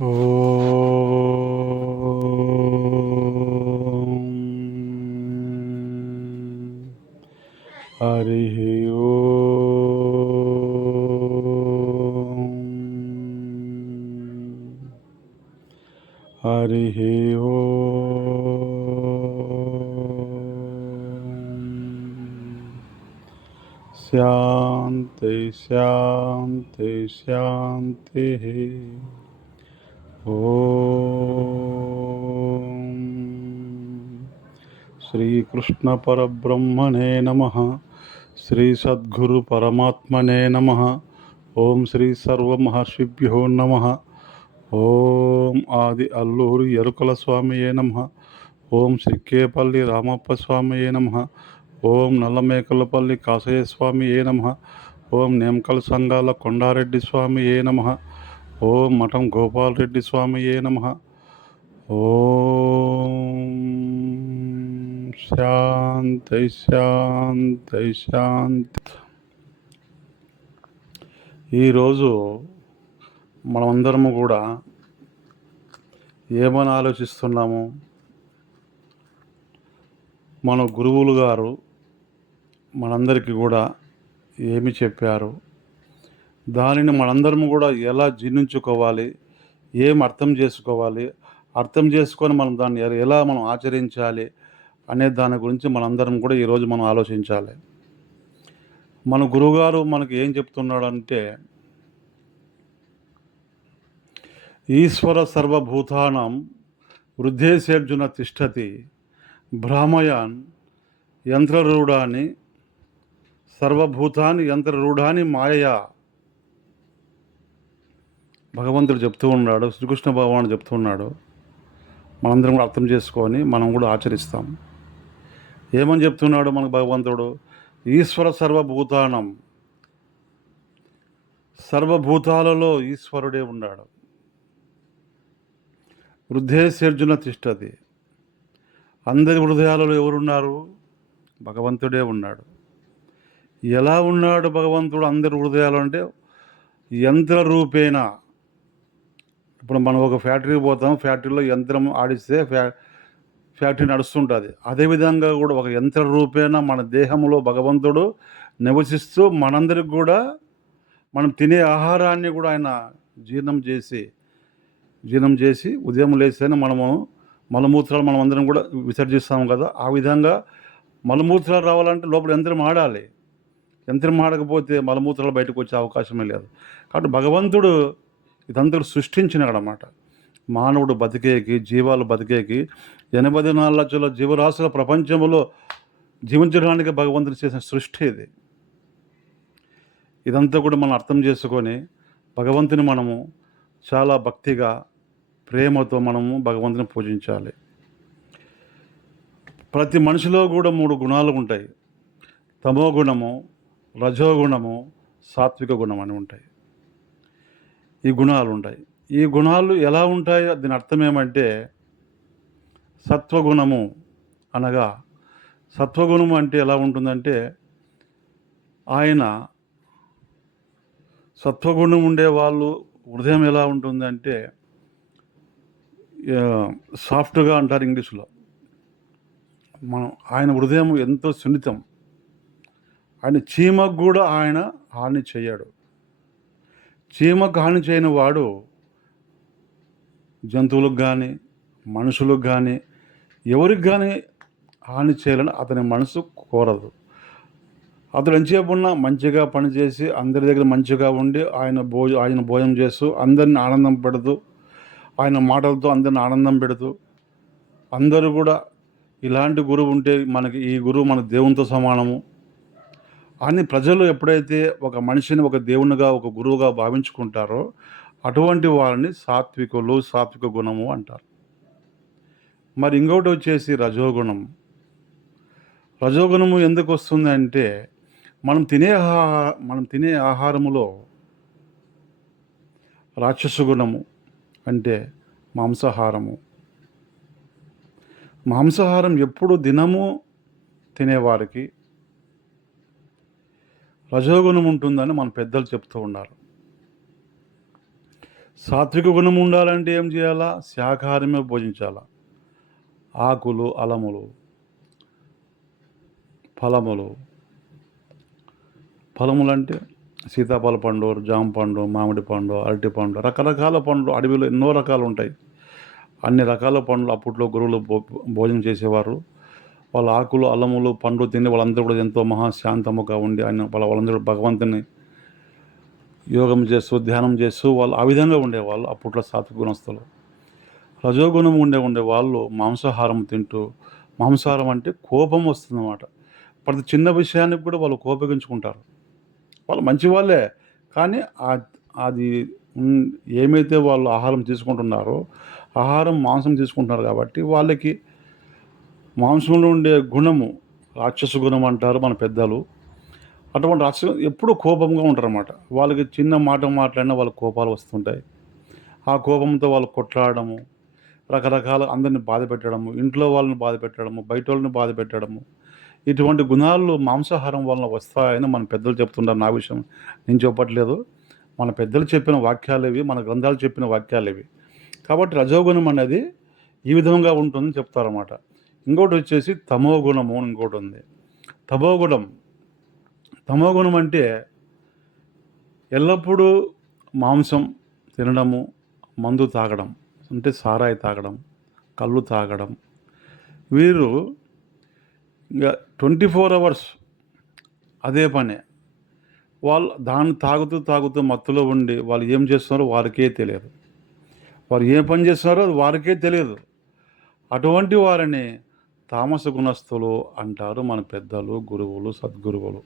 హరి హరి శాంతి శాంతి శాంతి. ఓం శ్రీకృష్ణ పరబ్రహ్మణే నమః. శ్రీ సద్గురు పరమాత్మనే నమః. ఓం శ్రీ సర్వమహర్షిభ్యో నమః. ఓం ఆది అల్లూరి ఎరుకల స్వామియే నమః. ఓం శ్రీకేపల్లి రామప్ప స్వామియే నమః. ఓం నల్లమేకలపల్లి కాసయ్య స్వామియే నమః. ఓం నేమకల్ సంఘాల కొండారెడ్డి స్వామియే నమః. ఓం మఠం గోపాల్ రెడ్డి స్వామియే నమః. ఓం శాంతి శాంతి శాంతి. ఈరోజు మనమందరము కూడా ఏమని ఆలోచిస్తున్నాము? మన గురువులు గారు మనందరికీ కూడా ఏమి చెప్పారు, దానిని మనందరము కూడా ఎలా జీర్ణించుకోవాలి, ఏం అర్థం చేసుకోవాలి, అర్థం చేసుకొని మనం దాన్ని ఎలా మనం ఆచరించాలి అనే దాని గురించి మనందరం కూడా ఈరోజు మనం ఆలోచించాలి. మన గురువుగారు మనకి ఏం చెప్తున్నాడంటే, ఈశ్వర సర్వభూతానాం వృద్ధేసేర్జున తిష్టతి భ్రామయాన్ యంత్రరూఢాన్ని సర్వభూతాన్ని యంత్రరూఢాన్ని మాయయా. భగవంతుడు చెప్తూ ఉన్నాడు, శ్రీకృష్ణ భగవానుడు చెప్తూ ఉన్నాడు. మనందరం కూడా అర్థం చేసుకొని మనం కూడా ఆచరిస్తాం. ఏమని చెప్తున్నాడు మనకు భగవంతుడు? ఈశ్వర సర్వభూతానం, సర్వభూతాలలో ఈశ్వరుడే ఉన్నాడు. వృద్ధేసేర్జున తిష్టతి, అందరి హృదయాలలో ఎవరున్నారు? భగవంతుడే ఉన్నాడు. ఎలా ఉన్నాడు భగవంతుడు అందరి హృదయాలు అంటే? యంత్ర రూపేణ. ఇప్పుడు మనం ఒక ఫ్యాక్టరీకి పోతాం, ఫ్యాక్టరీలో యంత్రం ఆడిస్తే ఫ్యాక్టరీ నడుస్తుంటుంది. అదేవిధంగా కూడా ఒక యంత్ర రూపేణ మన దేహంలో భగవంతుడు నివసిస్తూ మనందరికి కూడా మనం తినే ఆహారాన్ని కూడా ఆయన జీర్ణం చేసి ఉదయం లేస్తేనే మనము మలమూత్రాలు మనం అందరం కూడా విసర్జిస్తాం కదా. ఆ విధంగా మలమూత్రాలు రావాలంటే లోపల యంత్రం ఆడాలి. యంత్రం ఆడకపోతే మలమూత్రాలు బయటకు వచ్చే అవకాశమే లేదు. కాబట్టి భగవంతుడు ఇదంతా సృష్టించినాడు అన్నమాట. మానవుడు బతికేకి, జీవాలు బతికేకి 84 లక్షల జీవరాశుల ప్రపంచంలో జీవించడానికి భగవంతుడు చేసిన సృష్టి ఇది. ఇదంతా కూడా మనం అర్థం చేసుకొని భగవంతుని మనము చాలా భక్తిగా, ప్రేమతో మనము భగవంతుని పూజించాలి. ప్రతి మనిషిలో కూడా 3 గుణాలు ఉంటాయి. తమో గుణము, రజోగుణము, సాత్విక గుణం అని ఉంటాయి. ఈ గుణాలు ఉంటాయి. ఈ గుణాలు ఎలా ఉంటాయో దీని అర్థం ఏమంటే, సత్వగుణము అనగా, సత్వగుణము అంటే ఎలా ఉంటుందంటే, ఆయన సత్వగుణం ఉండే వాళ్ళు హృదయం ఎలా ఉంటుందంటే సాఫ్ట్గా అంటారు ఇంగ్లీష్లో. ఆయన హృదయం ఎంతో సున్నితం. ఆయన చీమకు కూడా ఆయన హాని చేయడు. చీమకు హాని చేయని వాడు జంతువులకు కానీ, మనుషులకు కానీ, ఎవరికి కానీ హాని చేయాలని అతని మనసు కోరదు. అతడు ఎంతసేపున్నా మంచిగా పనిచేసి అందరి దగ్గర మంచిగా ఉండి ఆయన భోజనం చేస్తూ అందరిని ఆనందం పెడుతూ, ఆయన మాటలతో అందరిని ఆనందం పెడుతూ, అందరూ కూడా ఇలాంటి గురువు ఉంటే మనకి ఈ గురువు మన దేవునితో సమానము అని ప్రజలు ఎప్పుడైతే ఒక మనిషిని ఒక దేవునిగా, ఒక గురువుగా భావించుకుంటారో అటువంటి వారిని సాత్వికులు, సాత్విక గుణము అంటారు. మరి ఇంకొకటి వచ్చేసి రజోగుణం. రజోగుణము ఎందుకు వస్తుంది అంటే, మనం తినే ఆహారములో రాక్షస గుణము అంటే మాంసాహారం ఎప్పుడు దినము తినేవారికి రజోగుణం ఉంటుందని మన పెద్దలు చెప్తూ ఉన్నారు. సాత్విక గుణం ఉండాలంటే ఏం చేయాలా? శాకాహారమే భోజించాలా. ఆకులు, అలములు, ఫలములు. ఫలములంటే సీతాఫల పండు, జామ పండు, మామిడి పండు, అరటి పండు, రకరకాల పండ్లు అడవిలో ఎన్నో రకాలు ఉంటాయి. అన్ని రకాల పండ్లు అప్పట్లో గురువులు భోజనం చేసేవారు. వాళ్ళ ఆకులు, అల్లములు, పండ్లు తిని వాళ్ళందరూ కూడా ఎంతో మహాశాంతముగా ఉండి వాళ్ళందరూ భగవంతుని యోగం చేస్తూ, ధ్యానం చేస్తూ వాళ్ళు ఆ విధంగా ఉండేవాళ్ళు అప్పట్లో సాత్విక గుణస్థులు. రజోగుణం ఉండే వాళ్ళు మాంసాహారం తింటూ, మాంసాహారం అంటే కోపం వస్తుందన్నమాట. ప్రతి చిన్న విషయానికి కూడా వాళ్ళు కోపగించుకుంటారు. వాళ్ళు మంచివాళ్ళే, కానీ అది ఏమైతే వాళ్ళు ఆహారం తీసుకుంటున్నారో, ఆహారం మాంసం తీసుకుంటున్నారు కాబట్టి వాళ్ళకి మాంసంలో ఉండే గుణము రాక్షస గుణం అంటారు మన పెద్దలు. అటువంటి రాక్షసు ఎప్పుడూ కోపంగా ఉంటారన్నమాట. వాళ్ళకి చిన్న మాట మాట్లాడినా వాళ్ళకి కోపాలు వస్తుంటాయి. ఆ కోపంతో వాళ్ళు కొట్లాడడము, రకరకాల అందరిని బాధ పెట్టడము, ఇంట్లో వాళ్ళని బాధ పెట్టడము, బయట వాళ్ళని బాధ పెట్టడము, ఇటువంటి గుణాలు మాంసాహారం వలన వస్తాయని మన పెద్దలు చెప్తుంటారు. నా విషయం నేను చెప్పట్లేదు, మన పెద్దలు చెప్పిన వాక్యాలు ఇవి, మన గ్రంథాలు చెప్పిన వాక్యాలు ఇవి. కాబట్టి రజోగుణం అనేది ఈ విధంగా ఉంటుందని చెప్తారన్నమాట. ఇంకోటి వచ్చేసి తమో గుణము అని ఇంకోటి ఉంది. తమోగుణం అంటే ఎల్లప్పుడూ మాంసం తినడము, మందు తాగడం, అంటే సారాయి తాగడం, కళ్ళు తాగడం. వీరు ఇంకా 24 hours అదే పనే. వాళ్ళు దాన్ని తాగుతూ మత్తులో ఉండి వాళ్ళు ఏం చేస్తున్నారో వారికే తెలియదు. వారు ఏ పని చేస్తున్నారో అది వారికే తెలియదు. అటువంటి వారిని తామస గుణస్థులు అంటారు మన పెద్దలు, గురువులు, సద్గురువులు.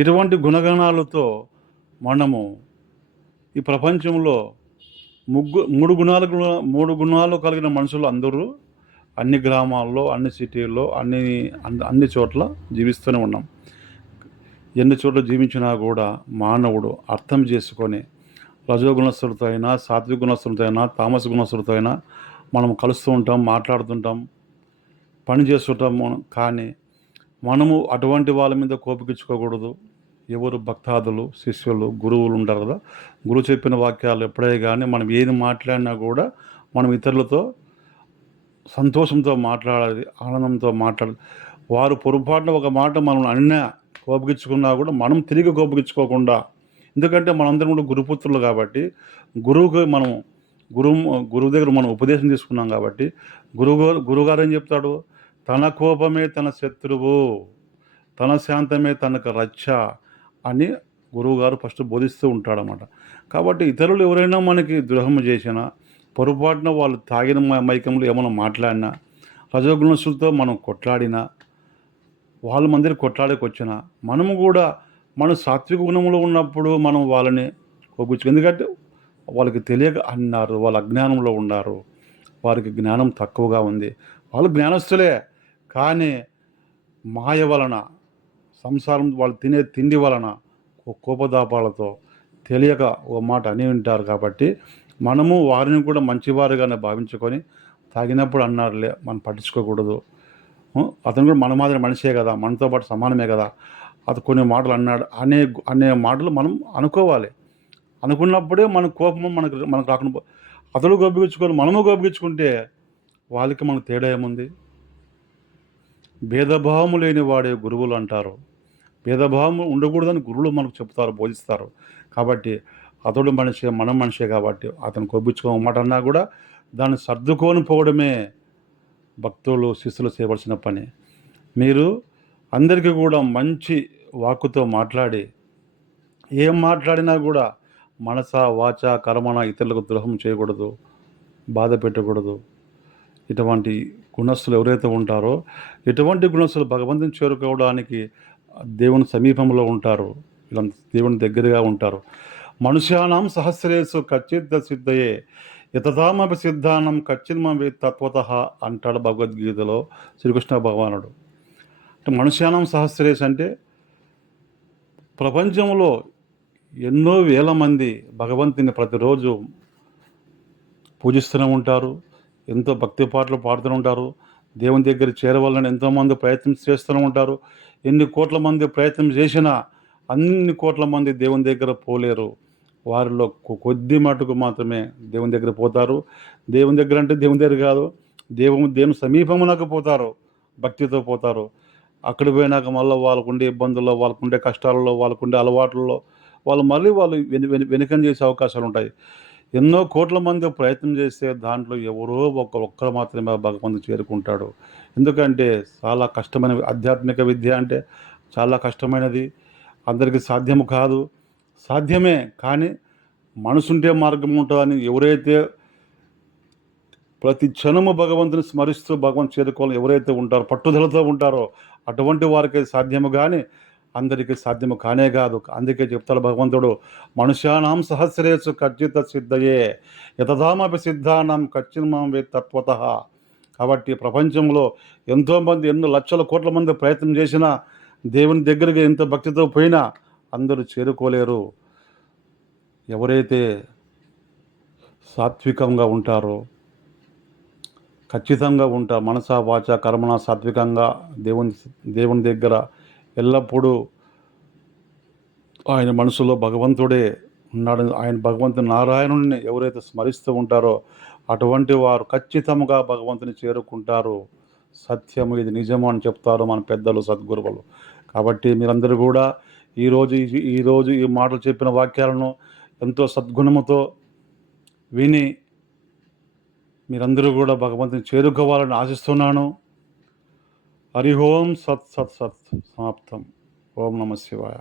ఇటువంటి గుణగణాలతో మనము ఈ ప్రపంచంలో మూడు గుణాలు కలిగిన మనుషులు అందరూ అన్ని గ్రామాల్లో, అన్ని సిటీల్లో, అన్ని చోట్ల జీవిస్తూనే ఉన్నాం. ఎన్ని చోట్ల జీవించినా కూడా మానవుడు అర్థం చేసుకొని రజోగుణస్థులతో అయినా, సాత్విక గుణస్థులతో అయినా, తామస గుణస్థులతో అయినా మనం కలుస్తూ ఉంటాం, మాట్లాడుతుంటాం, పని చేస్తుంటాము. కానీ మనము అటువంటి వాళ్ళ మీద కోపగించుకోకూడదు. ఎవరు భక్తాదులు, శిష్యులు, గురువులు ఉంటారు కదా, గురువు చెప్పిన వాక్యాలు ఎప్పుడే కానీ మనం ఏది మాట్లాడినా కూడా మనం ఇతరులతో సంతోషంతో మాట్లాడాలి, ఆనందంతో మాట్లాడాలి. వారు పొరపాటున ఒక మాట మనం అన్నా కోపగించుకున్నా కూడా మనం తిరిగి కోపగించుకోకుండా, ఎందుకంటే మనందరం కూడా గురుపుత్రులు కాబట్టి గురువు దగ్గర మనం ఉపదేశం తీసుకున్నాం కాబట్టి గురువుగారు ఏం చెప్తాడు? తన కోపమే తన శత్రువు, తన శాంతమే తనకు రక్ష అని గురువుగారు ఫస్ట్ బోధిస్తూ ఉంటాడన్నమాట. కాబట్టి ఇతరులు ఎవరైనా మనకి ద్రోహం చేసినా, పొరపాటున వాళ్ళు తాగిన మైకంలో ఏమైనా మాట్లాడినా, రజోగుణస్తులతో మనం కొట్లాడినా, వాళ్ళ మందిని కొట్లాడకొచ్చినా, మనము కూడా మన సాత్విక గుణంలో ఉన్నప్పుడు మనం వాళ్ళని ఎందుకంటే వాళ్ళకి తెలియక అన్నారు, వాళ్ళ అజ్ఞానంలో ఉన్నారు, వారికి జ్ఞానం తక్కువగా ఉంది. వాళ్ళు జ్ఞానస్తులే, కానీ మాయ వలన, సంసారం వాళ్ళు తినే తిండి వలన, కోపదాపాలతో తెలియక ఒక మాట అని ఉంటారు. కాబట్టి మనము వారిని కూడా మంచివారుగానే భావించుకొని, తాగినప్పుడు అన్నారులే మనం పట్టించుకోకూడదు, అతను కూడా మన మాదిరి మనిషే కదా, మనతో పాటు సమానమే కదా, అతను కొన్ని మాటలు అన్నాడు అనే మాటలు మనం అనుకోవాలి. అనుకున్నప్పుడే మన కోపము మనకు రాకుండా, అతడు గోపిగించుకొని మనము గోపిగించుకుంటే వాళ్ళకి మనకు తేడా ఏముంది? భేదభావము లేని వాడే గురువులు అంటారు. భేదభావం ఉండకూడదని గురువులు మనకు చెప్తారు, బోధిస్తారు. కాబట్టి అతడు మనిషే, మనం మనిషే కాబట్టి అతను కోపించుకోమాట అన్నా కూడా దాన్ని సర్దుకొని పోవడమే భక్తులు, శిష్యులు చేయవలసిన పని. మీరు అందరికీ కూడా మంచి వాక్కుతో మాట్లాడి, ఏం మాట్లాడినా కూడా మనస, వాచ, కర్మణ ఇతరులకు ద్రోహం చేయకూడదు, బాధ పెట్టకూడదు. ఇటువంటి గుణస్థులు ఎవరైతే ఉంటారో, ఇటువంటి గుణస్థులు భగవంతుని చేరుకోవడానికి దేవుని సమీపంలో ఉంటారు, వీళ్ళంతా దేవుని దగ్గరగా ఉంటారు. మనుష్యానాం సహస్రేషు కచ్చిత్ సిద్ధయే యతతామపి సిద్ధానం కచ్చిన్మవి తత్వత అంటాడు భగవద్గీతలో శ్రీకృష్ణ భగవానుడు. అంటే మనుష్యానాం సహస్రేషు అంటే ప్రపంచంలో ఎన్నో వేల మంది భగవంతుని ప్రతిరోజు పూజిస్తూనే ఉంటారు, ఎంతో భక్తి పాటలు పాడుతూ ఉంటారు, దేవుని దగ్గర చేరవాలని ఎంతోమంది ప్రయత్నం చేస్తూనే ఉంటారు. ఎన్ని కోట్ల మంది ప్రయత్నం చేసినా అన్ని కోట్ల మంది దేవుని దగ్గర పోలేరు. వారిలో కొద్ది మటుకు మాత్రమే దేవుని దగ్గర పోతారు. దేవుని దగ్గర అంటే దేవుని దగ్గర కాదు, దేవుని సమీపమునకు పోతారు, భక్తితో పోతారు. అక్కడికి పోయినాక మళ్ళీ వాళ్ళకుండే ఇబ్బందుల్లో, వాళ్ళకుండే కష్టాలలో, వాళ్ళకుండే అలవాట్లలో వాళ్ళు మళ్ళీ వెనుకంజ చేసే అవకాశాలు ఉంటాయి. ఎన్నో కోట్ల మంది ప్రయత్నం చేస్తే దాంట్లో ఎవరో ఒక్కరు మాత్రమే భగవంతుడు చేరుకుంటాడు. ఎందుకంటే చాలా కష్టమైన ఆధ్యాత్మిక విద్య అంటే చాలా కష్టమైనది. అందరికీ సాధ్యము కాదు. సాధ్యమే కానీ మనసుంటే మార్గం ఉంటుందని ఎవరైతే ప్రతి క్షణము భగవంతుని స్మరిస్తూ భగవంతుని చేరుకోవాలని ఎవరైతే ఉంటారో, పట్టుదలతో ఉంటారో అటువంటి వారికి సాధ్యము కానీ అందరికీ సాధ్యము కానే కాదు. అందుకే చెప్తాడు భగవంతుడు, మనుష్యానాం సహస్రేషు కర్జిత సిద్ధయే యతధామపి సిద్ధానాం కచ్చిన్మాం వే తత్వతః. కాబట్టి ప్రపంచంలో ఎంతోమంది ఎన్నో లక్షల కోట్ల మంది ప్రయత్నం చేసినా దేవుని దగ్గరికి ఎంత భక్తితో పోయినా అందరూ చేరుకోలేరు. ఎవరైతే సాత్వికంగా ఉంటారో, ఖచ్చితంగా ఉంటారు, మనస వాచ కర్మణ సాత్వికంగా దేవుని దగ్గర ఎల్లప్పుడూ ఆయన మనసులో భగవంతుడే ఉన్నాడు, ఆయన భగవంతుని నారాయణుడిని ఎవరైతే స్మరిస్తూ ఉంటారో అటువంటి వారు ఖచ్చితంగా భగవంతుని చేరుకుంటారు. సత్యము, ఇది నిజము అని చెప్తారు మన పెద్దలు, సద్గురువులు. కాబట్టి మీరందరూ కూడా ఈరోజు ఈ మాటలు చెప్పిన వాక్యాలను ఎంతో సద్గుణముతో విని మీరందరూ కూడా భగవంతుని చేరుకోవాలని ఆశిస్తున్నాను. హరి ఓం సత్ సత్ సత్ సమాప్తం. ఓం నమ శివాయ.